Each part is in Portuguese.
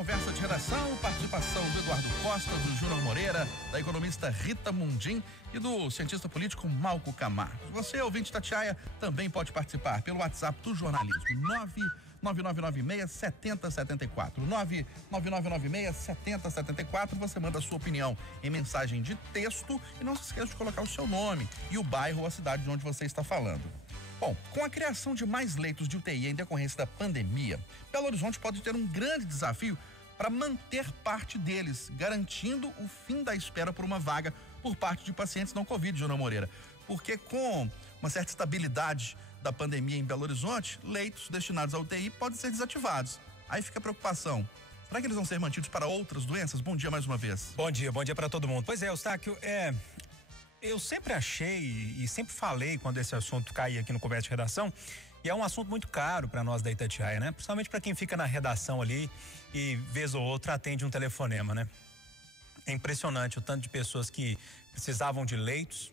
conversa de redação, participação do Eduardo Costa, do Júnior Moreira, da economista Rita Mundim e do cientista político Malco Camargo. Você, ouvinte Itatiaia, também pode participar pelo WhatsApp do jornalismo 99996-7074. 99996-7074. Você manda a sua opinião em mensagem de texto e não se esqueça de colocar o seu nome e o bairro ou a cidade de onde você está falando. Bom, com a criação de mais leitos de UTI em decorrência da pandemia, Belo Horizonte pode ter um grande desafio para manter parte deles, garantindo o fim da espera por uma vaga por parte de pacientes não Covid, Júnior Moreira. Porque com uma certa estabilidade da pandemia em Belo Horizonte, leitos destinados à UTI podem ser desativados. Aí fica a preocupação. Será que eles vão ser mantidos para outras doenças? Bom dia mais uma vez. Bom dia para todo mundo. Pois é, Eustáquio, eu sempre achei e sempre falei quando esse assunto caía aqui no Conversa de Redação, e é um assunto muito caro para nós da Itatiaia, né? Principalmente para quem fica na redação ali e vez ou outra atende um telefonema, né? É impressionante o tanto de pessoas que precisavam de leitos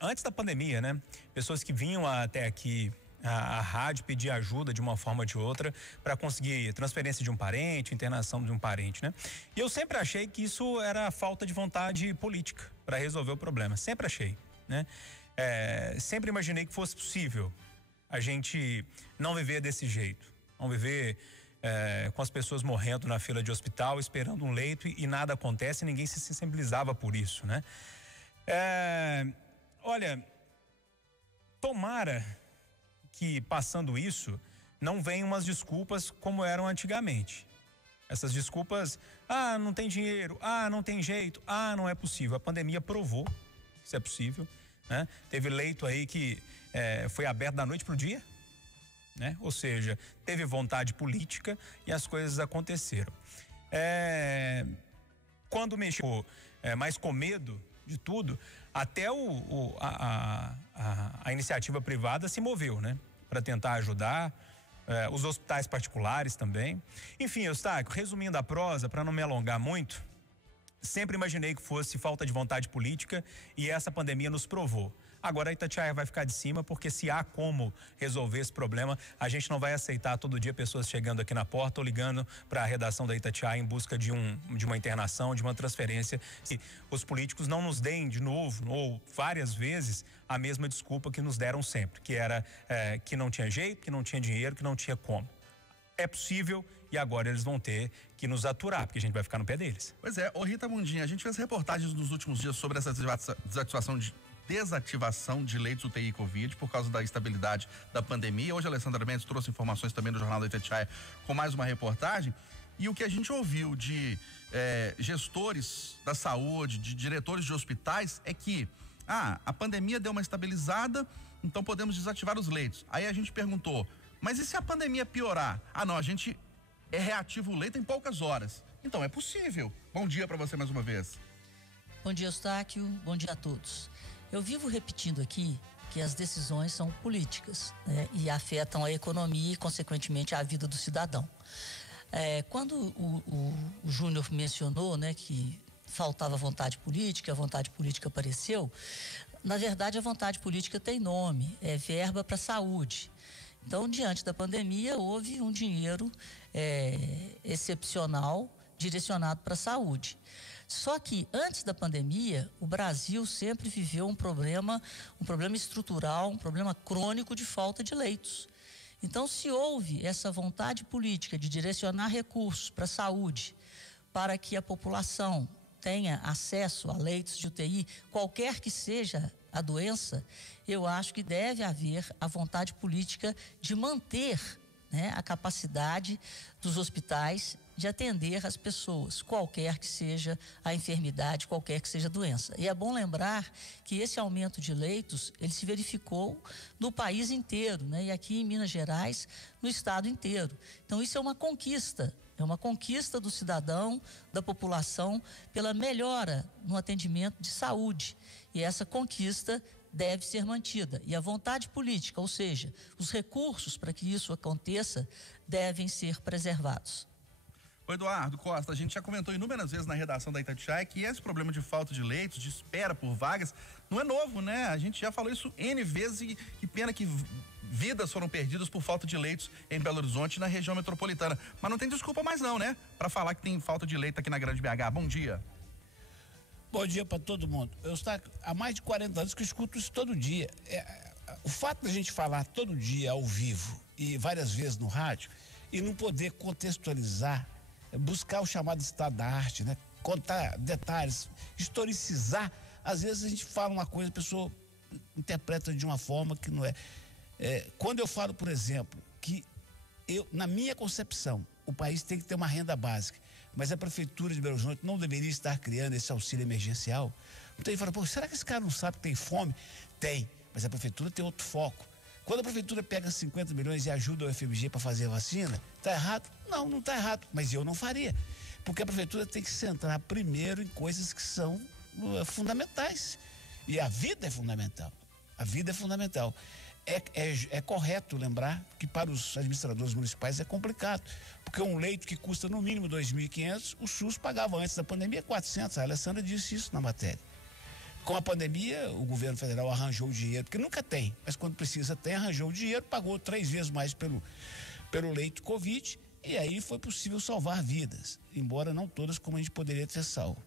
antes da pandemia, né? Pessoas que vinham até aqui a rádio pedir ajuda de uma forma ou de outra para conseguir transferência de um parente, internação de um parente, né? E eu sempre achei que isso era falta de vontade política para resolver o problema, sempre achei, né? Sempre imaginei que fosse possível a gente não viver desse jeito, não viver com as pessoas morrendo na fila de hospital, esperando um leito e nada acontece, e ninguém se sensibilizava por isso, né? Olha, tomara que passando isso não venham umas desculpas como eram antigamente. Essas desculpas, não tem dinheiro, não tem jeito, não é possível. A pandemia provou que isso é possível, né? Teve leito aí que foi aberto da noite pro dia, né? Ou seja, teve vontade política e as coisas aconteceram. Quando mexeu mais com medo de tudo, até a iniciativa privada se moveu, né? Para tentar ajudar, os hospitais particulares também. Enfim, Eustáquio, resumindo a prosa, para não me alongar muito, sempre imaginei que fosse falta de vontade política e essa pandemia nos provou. Agora a Itatiaia vai ficar de cima, porque se há como resolver esse problema, a gente não vai aceitar todo dia pessoas chegando aqui na porta ou ligando para a redação da Itatiaia em busca de uma internação, de uma transferência. Se os políticos não nos deem de novo ou várias vezes a mesma desculpa que nos deram sempre, que era que não tinha jeito, que não tinha dinheiro, que não tinha como. É possível e agora eles vão ter que nos aturar, porque a gente vai ficar no pé deles. Pois é, Rita Mundim, a gente fez reportagens nos últimos dias sobre essa desativação de leitos UTI Covid por causa da estabilidade da pandemia. Hoje a Alessandra Mendes trouxe informações também do Jornal da Itatiaia com mais uma reportagem. E o que a gente ouviu de gestores da saúde, de diretores de hospitais, é que a pandemia deu uma estabilizada, então podemos desativar os leitos. Aí a gente perguntou, mas e se a pandemia piorar? Não, a gente reativa o leito em poucas horas. Então é possível. Bom dia para você mais uma vez. Bom dia, Eustáquio. Bom dia a todos. Eu vivo repetindo aqui que as decisões são políticas, né? E afetam a economia e, consequentemente, a vida do cidadão. Quando o Júnior mencionou, né, que faltava vontade política, a vontade política apareceu, na verdade a vontade política tem nome, é verba para saúde. Então, diante da pandemia, houve um dinheiro excepcional direcionado para a saúde. Só que antes da pandemia, o Brasil sempre viveu um problema estrutural, um problema crônico de falta de leitos. Então, se houve essa vontade política de direcionar recursos para a saúde, para que a população tenha acesso a leitos de UTI, qualquer que seja a doença, eu acho que deve haver a vontade política de manter, né, a capacidade dos hospitais de atender as pessoas, qualquer que seja a enfermidade, qualquer que seja a doença. E é bom lembrar que esse aumento de leitos, ele se verificou no país inteiro, né? E aqui em Minas Gerais, no estado inteiro. Então isso é uma conquista do cidadão, da população, pela melhora no atendimento de saúde. E essa conquista deve ser mantida. E a vontade política, ou seja, os recursos para que isso aconteça, devem ser preservados. O Eduardo Costa, a gente já comentou inúmeras vezes na redação da Itatiaia que esse problema de falta de leitos, de espera por vagas, não é novo, né? A gente já falou isso N vezes e que pena que vidas foram perdidas por falta de leitos em Belo Horizonte e na região metropolitana. Mas não tem desculpa mais não, né? Para falar que tem falta de leito aqui na Grande BH. Bom dia. Bom dia para todo mundo. Eu estou há mais de 40 anos que eu escuto isso todo dia. O fato da gente falar todo dia ao vivo e várias vezes no rádio e não poder contextualizar, buscar o chamado estado da arte, né? Contar detalhes, historicizar. Às vezes a gente fala uma coisa, a pessoa interpreta de uma forma que não é. Quando eu falo, por exemplo, que na minha concepção, o país tem que ter uma renda básica, mas a Prefeitura de Belo Horizonte não deveria estar criando esse auxílio emergencial. Então ele fala, pô, será que esse cara não sabe que tem fome? Tem, mas a Prefeitura tem outro foco. Quando a Prefeitura pega 50 milhões e ajuda o FMG para fazer a vacina, está errado? Não, não está errado, mas eu não faria. Porque a Prefeitura tem que se centrar primeiro em coisas que são fundamentais. E a vida é fundamental. A vida é fundamental. É correto lembrar que para os administradores municipais é complicado, porque um leito que custa no mínimo 2.500, o SUS pagava antes da pandemia 400. A Alessandra disse isso na matéria. Com a pandemia, o governo federal arranjou o dinheiro, porque nunca tem, mas quando precisa tem, arranjou o dinheiro, pagou 3 vezes mais pelo leito Covid, e aí foi possível salvar vidas, embora não todas como a gente poderia ter salvo.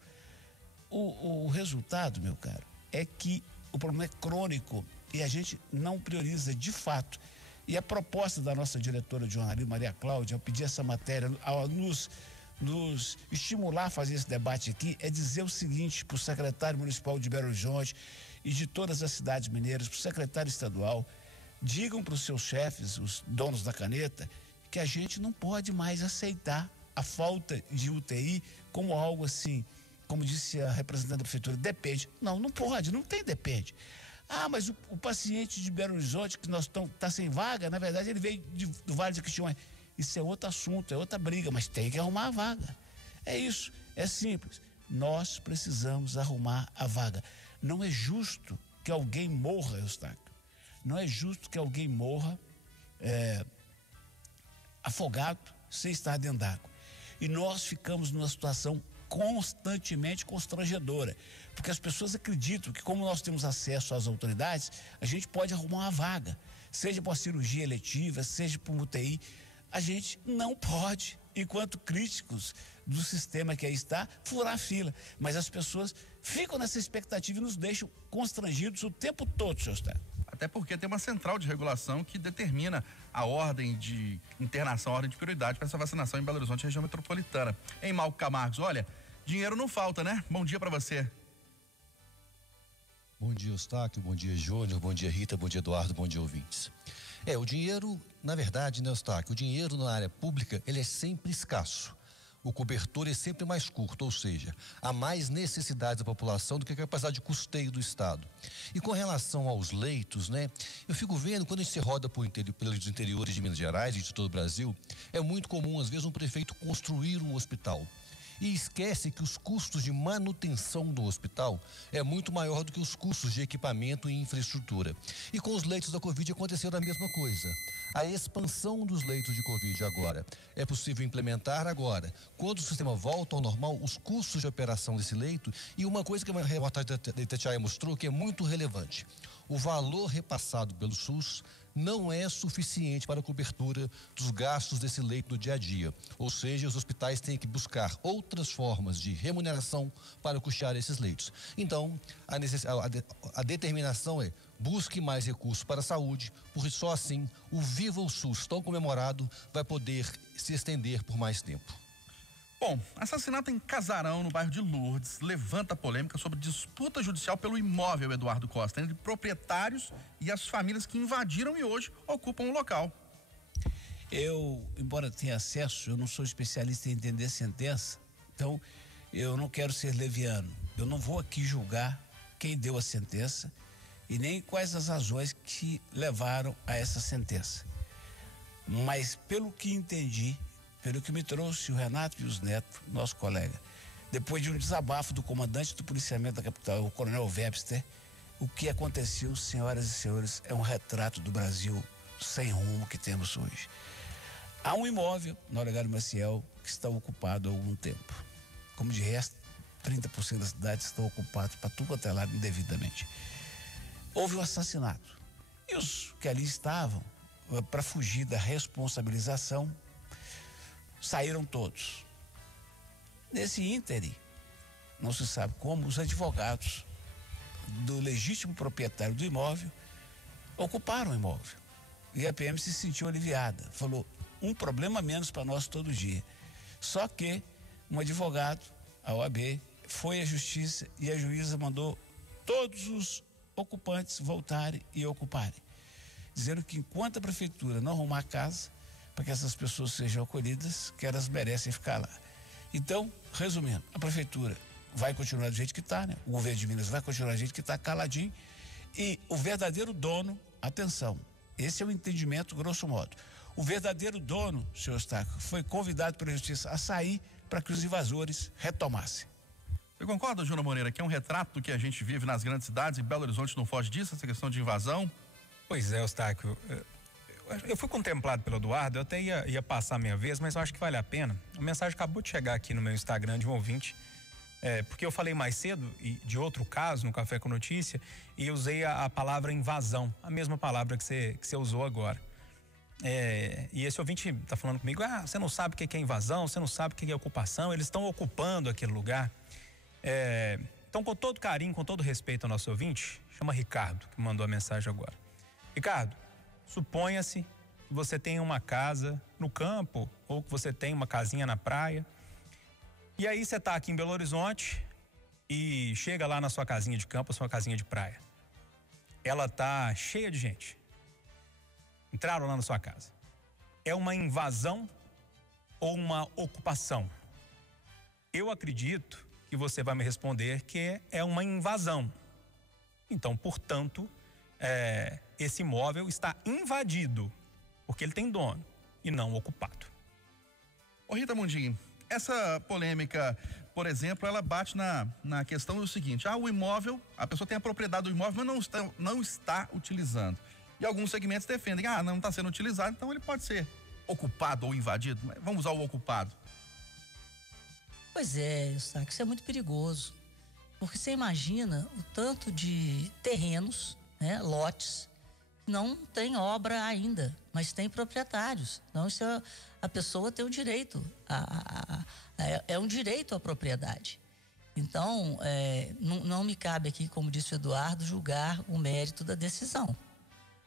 O resultado, meu caro, é que o problema é crônico e a gente não prioriza de fato. E a proposta da nossa diretora de jornalismo, Maria Cláudia, ao pedir essa matéria, ao nos estimular a fazer esse debate aqui, é dizer o seguinte para o secretário municipal de Belo Horizonte e de todas as cidades mineiras, para o secretário estadual, digam para os seus chefes, os donos da caneta, que a gente não pode mais aceitar a falta de UTI como algo assim, como disse a representante da prefeitura, depende. Não pode, não tem depende. Ah, mas o paciente de Belo Horizonte, que nós está sem vaga, na verdade ele veio do Vale de Jequitinhonha. Isso é outro assunto, é outra briga, mas tem que arrumar a vaga. É isso, é simples. Nós precisamos arrumar a vaga. Não é justo que alguém morra, Eustáquio. Não é justo que alguém morra afogado sem estar dentro d'água. E nós ficamos numa situação constantemente constrangedora, porque as pessoas acreditam que, como nós temos acesso às autoridades, a gente pode arrumar uma vaga, seja por cirurgia eletiva, seja por UTI. A gente não pode, enquanto críticos do sistema que aí está, furar a fila. Mas as pessoas ficam nessa expectativa e nos deixam constrangidos o tempo todo, senhor Estado. Até porque tem uma central de regulação que determina a ordem de internação, a ordem de prioridade para essa vacinação em Belo Horizonte, região metropolitana. Em Malco Camargos, olha, dinheiro não falta, né? Bom dia para você. Bom dia, Eustáquio, bom dia, Júnior, bom dia, Rita, bom dia, Eduardo, bom dia, ouvintes. O dinheiro, na verdade, né, Eustáquio, o dinheiro na área pública, ele é sempre escasso. O cobertor é sempre mais curto, ou seja, há mais necessidades da população do que a capacidade de custeio do Estado. E com relação aos leitos, né, eu fico vendo, quando a gente se roda pelos interiores de Minas Gerais e de todo o Brasil, é muito comum, às vezes, um prefeito construir um hospital. E esquece que os custos de manutenção do hospital é muito maior do que os custos de equipamento e infraestrutura. E com os leitos da Covid aconteceu a mesma coisa. A expansão dos leitos de Covid agora é possível implementar agora. Quando o sistema volta ao normal, os custos de operação desse leito, e uma coisa que a reportagem da Itatiaia mostrou que é muito relevante: o valor repassado pelo SUS não é suficiente para a cobertura dos gastos desse leito no dia a dia. Ou seja, os hospitais têm que buscar outras formas de remuneração para custear esses leitos. Então, a determinação é: busque mais recursos para a saúde, porque só assim o Viva o SUS, tão comemorado, vai poder se estender por mais tempo. Bom, assassinato em Casarão, no bairro de Lourdes, levanta polêmica sobre disputa judicial pelo imóvel, Eduardo Costa, entre proprietários e as famílias que invadiram e hoje ocupam o local. Eu, embora tenha acesso, eu não sou especialista em entender sentença, então eu não quero ser leviano. Eu não vou aqui julgar quem deu a sentença e nem quais as razões que levaram a essa sentença. Mas pelo que entendi, pelo que me trouxe o Renato Pius Neto, nosso colega, depois de um desabafo do comandante do policiamento da capital, o coronel Webster, o que aconteceu, senhoras e senhores, é um retrato do Brasil sem rumo que temos hoje. Há um imóvel na Olegário Maciel que está ocupado há algum tempo. Como de resto, 30% da cidade estão ocupados para tudo quanto é lado indevidamente. Houve um assassinato. E os que ali estavam, para fugir da responsabilização, saíram todos. Nesse ínterim, não se sabe como, os advogados do legítimo proprietário do imóvel ocuparam o imóvel. E a PM se sentiu aliviada, falou, um problema menos para nós todo dia. Só que um advogado, a OAB, foi à justiça e a juíza mandou todos os ocupantes voltarem e ocuparem, dizendo que enquanto a prefeitura não arrumar a casa para que essas pessoas sejam acolhidas, que elas merecem ficar lá. Então, resumindo, a prefeitura vai continuar do jeito que está, né? O governo de Minas vai continuar do jeito que está, caladinho, e o verdadeiro dono, atenção, esse é o entendimento grosso modo, o verdadeiro dono, senhor Eustáquio, foi convidado pela justiça a sair para que os invasores retomassem. Você concorda, Júnior Moreira, que é um retrato do que a gente vive nas grandes cidades e Belo Horizonte não foge disso, essa questão de invasão? Pois é, Eustáquio, eu fui contemplado pelo Eduardo, eu até ia passar a minha vez, mas eu acho que vale a pena. A mensagem acabou de chegar aqui no meu Instagram de um ouvinte, porque eu falei mais cedo de outro caso no Café com Notícia e usei a palavra invasão, a mesma palavra que você usou agora. E esse ouvinte está falando comigo, você não sabe o que é invasão, você não sabe o que é ocupação, eles estão ocupando aquele lugar. Então, com todo carinho, com todo respeito ao nosso ouvinte, chama Ricardo, que mandou a mensagem agora. Ricardo, suponha-se que você tem uma casa no campo ou que você tem uma casinha na praia. E aí você está aqui em Belo Horizonte e chega lá na sua casinha de campo, sua casinha de praia. Ela tá cheia de gente. Entraram lá na sua casa. É uma invasão ou uma ocupação? Eu acredito que você vai me responder que é uma invasão. Então, portanto, esse imóvel está invadido, porque ele tem dono e não ocupado. Ô Rita Mundim, essa polêmica, por exemplo, ela bate na questão do seguinte, o imóvel, a pessoa tem a propriedade do imóvel, mas não está utilizando. E alguns segmentos defendem, não está sendo utilizado, então ele pode ser ocupado ou invadido. Vamos usar o ocupado. Pois é, Eustáquio, isso é muito perigoso. Porque você imagina o tanto de terrenos, né, lotes, não tem obra ainda, mas tem proprietários. Então, a pessoa tem o direito, é um direito à propriedade. Então, não me cabe aqui, como disse o Eduardo, julgar o mérito da decisão.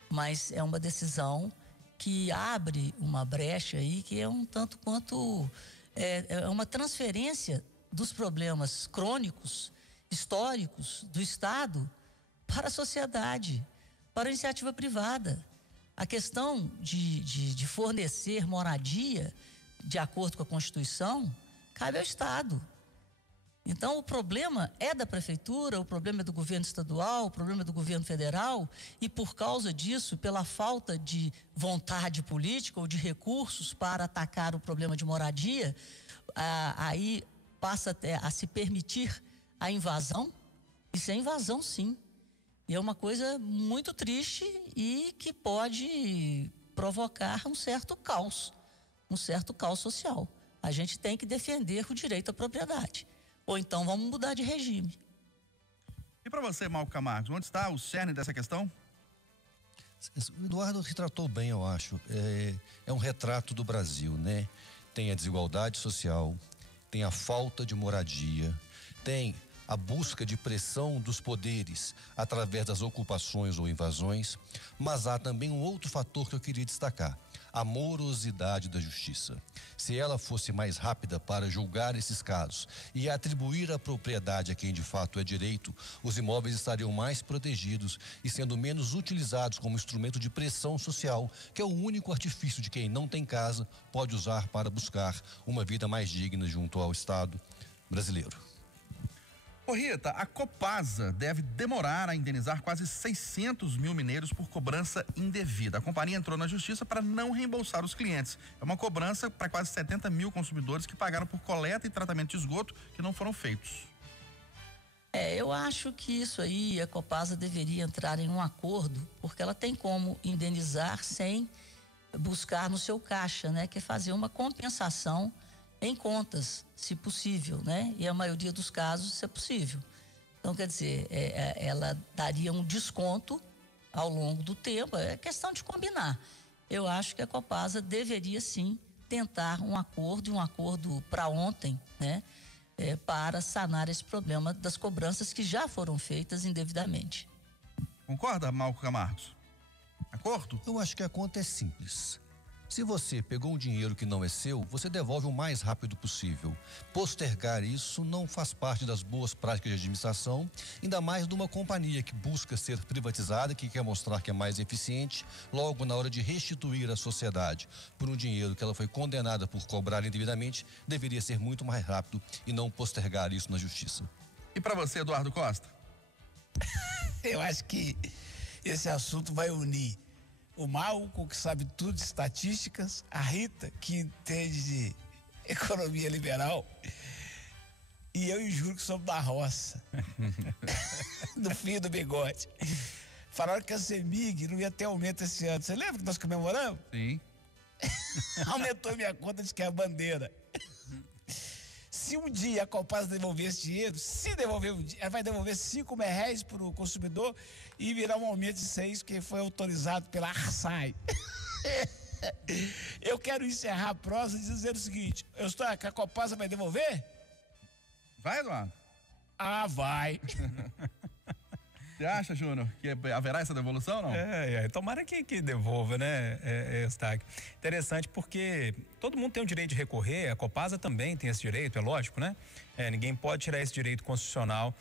Mas é uma decisão que abre uma brecha aí que é um tanto quanto... É uma transferência dos problemas crônicos, históricos do Estado para a sociedade, para a iniciativa privada. A questão de fornecer moradia, de acordo com a Constituição, cabe ao Estado. Então, o problema é da prefeitura, o problema é do governo estadual, o problema é do governo federal, e por causa disso, pela falta de vontade política ou de recursos para atacar o problema de moradia, aí passa a se permitir a invasão. Isso é invasão, sim. E é uma coisa muito triste e que pode provocar um certo caos social. A gente tem que defender o direito à propriedade. Ou então vamos mudar de regime. E para você, Malco Camargo, onde está o cerne dessa questão? O Eduardo retratou bem, eu acho. É um retrato do Brasil, né? Tem a desigualdade social, tem a falta de moradia, tem a busca de pressão dos poderes através das ocupações ou invasões, mas há também um outro fator que eu queria destacar: a morosidade da justiça. Se ela fosse mais rápida para julgar esses casos e atribuir a propriedade a quem de fato é direito, os imóveis estariam mais protegidos e sendo menos utilizados como instrumento de pressão social, que é o único artifício de quem não tem casa pode usar para buscar uma vida mais digna junto ao Estado brasileiro. Ô Rita, a Copasa deve demorar a indenizar quase 600 mil mineiros por cobrança indevida. A companhia entrou na justiça para não reembolsar os clientes. É uma cobrança para quase 70 mil consumidores que pagaram por coleta e tratamento de esgoto que não foram feitos. Eu acho que isso aí, a Copasa deveria entrar em um acordo, porque ela tem como indenizar sem buscar no seu caixa, né? Que é fazer uma compensação em contas, se possível, né? E a maioria dos casos isso é possível. Então, quer dizer, ela daria um desconto ao longo do tempo, é questão de combinar. Eu acho que a Copasa deveria sim tentar um acordo para ontem, né? Para sanar esse problema das cobranças que já foram feitas indevidamente. Concorda, Malco Camargos? Acordo? Eu acho que a conta é simples. Se você pegou um dinheiro que não é seu, você devolve o mais rápido possível. Postergar isso não faz parte das boas práticas de administração, ainda mais de uma companhia que busca ser privatizada, que quer mostrar que é mais eficiente, logo na hora de restituir à sociedade por um dinheiro que ela foi condenada por cobrar indevidamente, deveria ser muito mais rápido e não postergar isso na justiça. E para você, Eduardo Costa? Eu acho que esse assunto vai unir o Malco, que sabe tudo de estatísticas, a Rita, que entende de economia liberal, e eu e o Júlio, que somos da roça, do fio do bigode. Falaram que a CEMIG não ia ter aumento esse ano. Você lembra que nós comemoramos? Sim. Aumentou minha conta de que é a bandeira. Se um dia a Copasa devolver esse dinheiro, se devolver um dia, ela vai devolver R$5 para o consumidor e virar um aumento de 6 que foi autorizado pela Arsai. Eu quero encerrar a prosa dizendo o seguinte: que a Copasa vai devolver? Vai, Eduardo? Ah, vai. Você acha, Júnior, que haverá essa devolução ou não? Tomara que devolva, né, Eustáquio? Interessante porque todo mundo tem o direito de recorrer, a Copasa também tem esse direito, é lógico, né? Ninguém pode tirar esse direito constitucional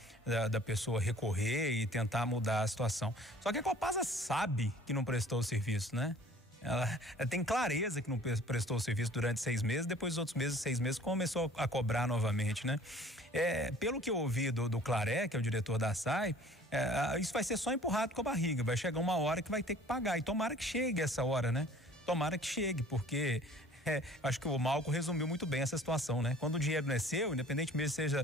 da pessoa recorrer e tentar mudar a situação. Só que a Copasa sabe que não prestou o serviço, né? Ela tem clareza que não prestou o serviço durante 6 meses, depois dos outros 6 meses, começou a cobrar novamente, né? Pelo que eu ouvi do Claré, que é o diretor da SAI, isso vai ser só empurrado com a barriga, vai chegar uma hora que vai ter que pagar, e tomara que chegue essa hora, né? Tomara que chegue, porque acho que o Malco resumiu muito bem essa situação, né? Quando o dinheiro não é seu, independentemente seja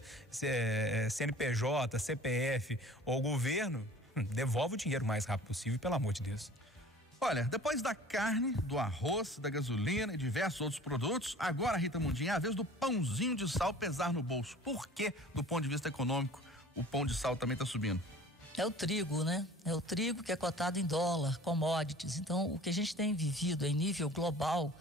CNPJ, CPF ou governo, devolve o dinheiro o mais rápido possível, pelo amor de Deus. Olha, depois da carne, do arroz, da gasolina e diversos outros produtos, agora, Rita Mundinha, é a vez do pãozinho de sal pesar no bolso. Por que, do ponto de vista econômico, o pão de sal também está subindo? É o trigo, né? É o trigo que é cotado em dólar, commodities. Então, o que a gente tem vivido em nível global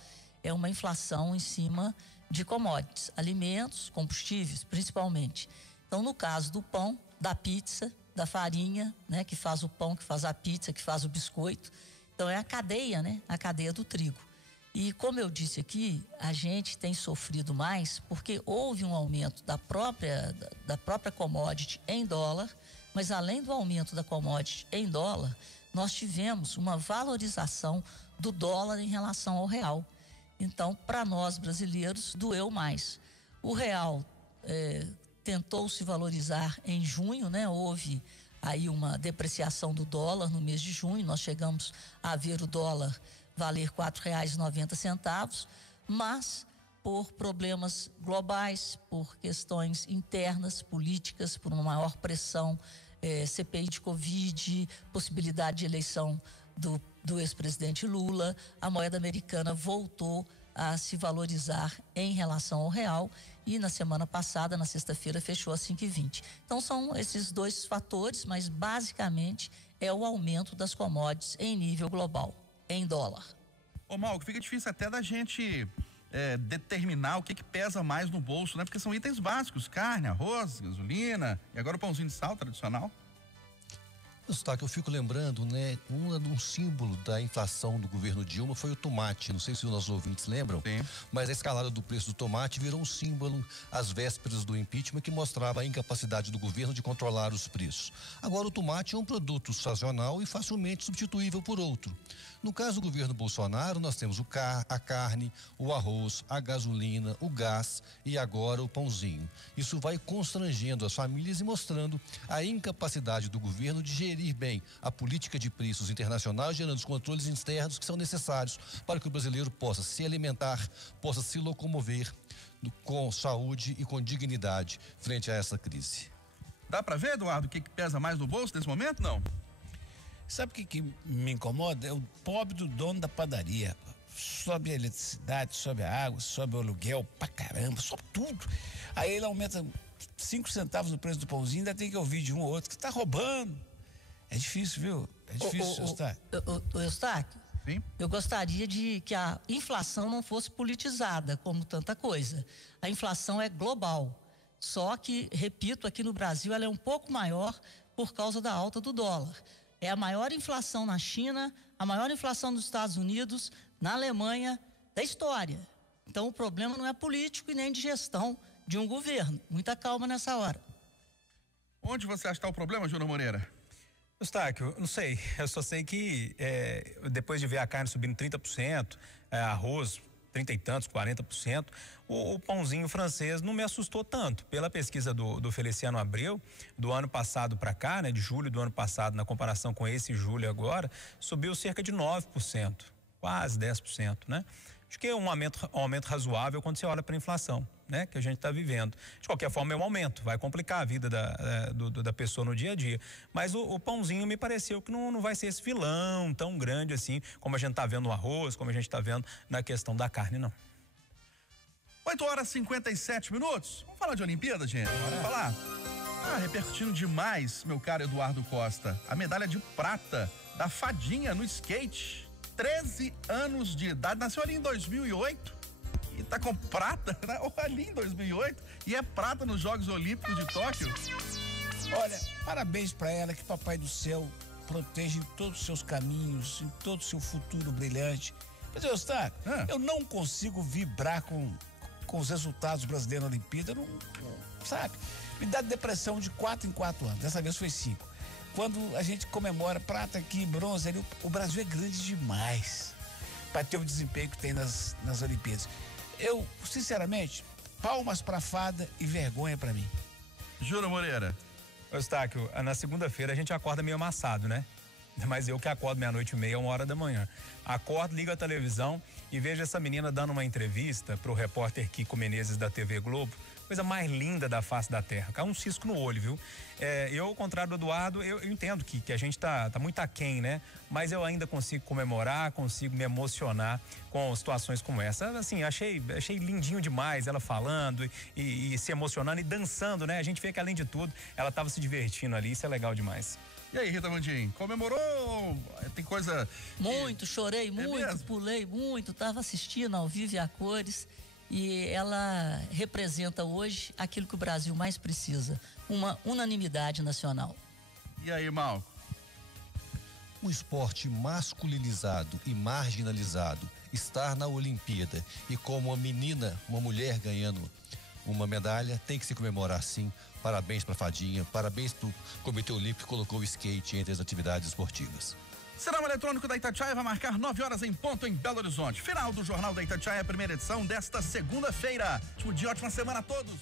é uma inflação em cima de commodities, alimentos, combustíveis, principalmente. Então, no caso do pão, da pizza, da farinha, né? Que faz o pão, que faz a pizza, que faz o biscoito. Então, é a cadeia, né? A cadeia do trigo. E como eu disse aqui, a gente tem sofrido mais porque houve um aumento da própria commodity em dólar, mas além do aumento da commodity em dólar, nós tivemos uma valorização do dólar em relação ao real. Então, para nós brasileiros, doeu mais. O real tentou se valorizar em junho, né? Houve aí uma depreciação do dólar no mês de junho, nós chegamos a ver o dólar valer R$ 4,90, mas por problemas globais, por questões internas, políticas, por uma maior pressão, CPI de Covid, possibilidade de eleição do ex-presidente Lula, a moeda americana voltou a se valorizar em relação ao real e na semana passada, na sexta-feira, fechou a 5,20. Então são esses dois fatores, mas basicamente é o aumento das commodities em nível global, em dólar. Ô, Malco, fica difícil até da gente determinar o que pesa mais no bolso, né? Porque são itens básicos, carne, arroz, gasolina e agora o pãozinho de sal tradicional. Eustáquio, eu fico lembrando, né? Um símbolo da inflação do governo Dilma foi o tomate. Não sei se os nossos ouvintes lembram, sim, mas a escalada do preço do tomate virou um símbolo às vésperas do impeachment que mostrava a incapacidade do governo de controlar os preços. Agora, o tomate é um produto sazonal e facilmente substituível por outro. No caso do governo Bolsonaro, nós temos a carne, o arroz, a gasolina, o gás e agora o pãozinho. Isso vai constrangendo as famílias e mostrando a incapacidade do governo de gerir bem a política de preços internacional, gerando os controles externos que são necessários para que o brasileiro possa se alimentar, possa se locomover com saúde e com dignidade frente a essa crise. Dá para ver, Eduardo, o que pesa mais no bolso nesse momento, não? Sabe o que me incomoda? É o pobre do dono da padaria. Sobe a eletricidade, sobe a água, sobe o aluguel pra caramba, sobe tudo. Aí ele aumenta 5 centavos no preço do pãozinho, ainda tem que ouvir de um ou outro que tá roubando. É difícil, viu? É É difícil, Eustáquio. Eustáquio, Sim. eu gostaria de que a inflação não fosse politizada, como tanta coisa. A inflação é global. Só que, repito, aqui no Brasil ela é um pouco maior por causa da alta do dólar. É a maior inflação na China, a maior inflação nos Estados Unidos, na Alemanha, da história. Então o problema não é político e nem de gestão de um governo. Muita calma nessa hora. Onde você acha que está o problema, Júnior Moreira? Eustáquio, não sei, eu só sei que depois de ver a carne subindo 30%, arroz 30 e tantos, 40%, o pãozinho francês não me assustou tanto. Pela pesquisa do Feliciano Abreu, do ano passado para cá, né, de julho do ano passado, na comparação com esse julho agora, subiu cerca de 9%, quase 10%, né? Acho que é um aumento razoável quando você olha para a inflação, né, que a gente está vivendo. De qualquer forma, é um aumento, vai complicar a vida da pessoa no dia a dia. Mas o pãozinho me pareceu que não vai ser esse vilão tão grande assim, como a gente está vendo no arroz, como a gente está vendo na questão da carne, não. 8h57. Vamos falar de Olimpíada, gente? Vamos falar? Repercutindo demais, meu caro Eduardo Costa. A medalha de prata da fadinha no skate. 13 anos de idade, nasceu ali em 2008 e tá com prata, né? Ali em 2008 e é prata nos Jogos Olímpicos de Tóquio. Olha, parabéns pra ela, que Papai do Céu proteja em todos os seus caminhos, em todo o seu futuro brilhante. Mas, Eustáquio, eu não consigo vibrar com os resultados brasileiros na Olimpíada, não, sabe? Me dá depressão de 4 em 4 anos, dessa vez foi 5. Quando a gente comemora prata aqui, bronze ali, o Brasil é grande demais para ter o desempenho que tem nas Olimpíadas. Eu, sinceramente, palmas pra fada e vergonha pra mim. Júnior Moreira. Eustáquio, na segunda-feira a gente acorda meio amassado, né? Mas eu que acordo 00:30, 1h. Acordo, ligo a televisão e vejo essa menina dando uma entrevista pro repórter Kiko Menezes da TV Globo. Coisa mais linda da face da terra. Caiu um cisco no olho, viu? Eu, ao contrário do Eduardo, eu entendo que a gente tá muito aquém, né? Mas eu ainda consigo comemorar, consigo me emocionar com situações como essa. Assim, achei lindinho demais ela falando e se emocionando e dançando, né? A gente vê que, além de tudo, ela tava se divertindo ali, isso é legal demais. E aí, Rita Mandim, comemorou? Tem coisa... Muito, chorei muito, pulei muito, tava assistindo ao vivo e a cores. E ela representa hoje aquilo que o Brasil mais precisa, uma unanimidade nacional. E aí, Malco? Um esporte masculinizado e marginalizado, estar na Olimpíada e como uma mulher ganhando uma medalha, tem que se comemorar sim. Parabéns para a Fadinha, parabéns para o Comitê Olímpico que colocou o skate entre as atividades esportivas. Cinema Eletrônico da Itatiaia vai marcar 9h em ponto em Belo Horizonte. Final do Jornal da Itatiaia, primeira edição desta segunda-feira. Ótimo dia, ótima semana a todos.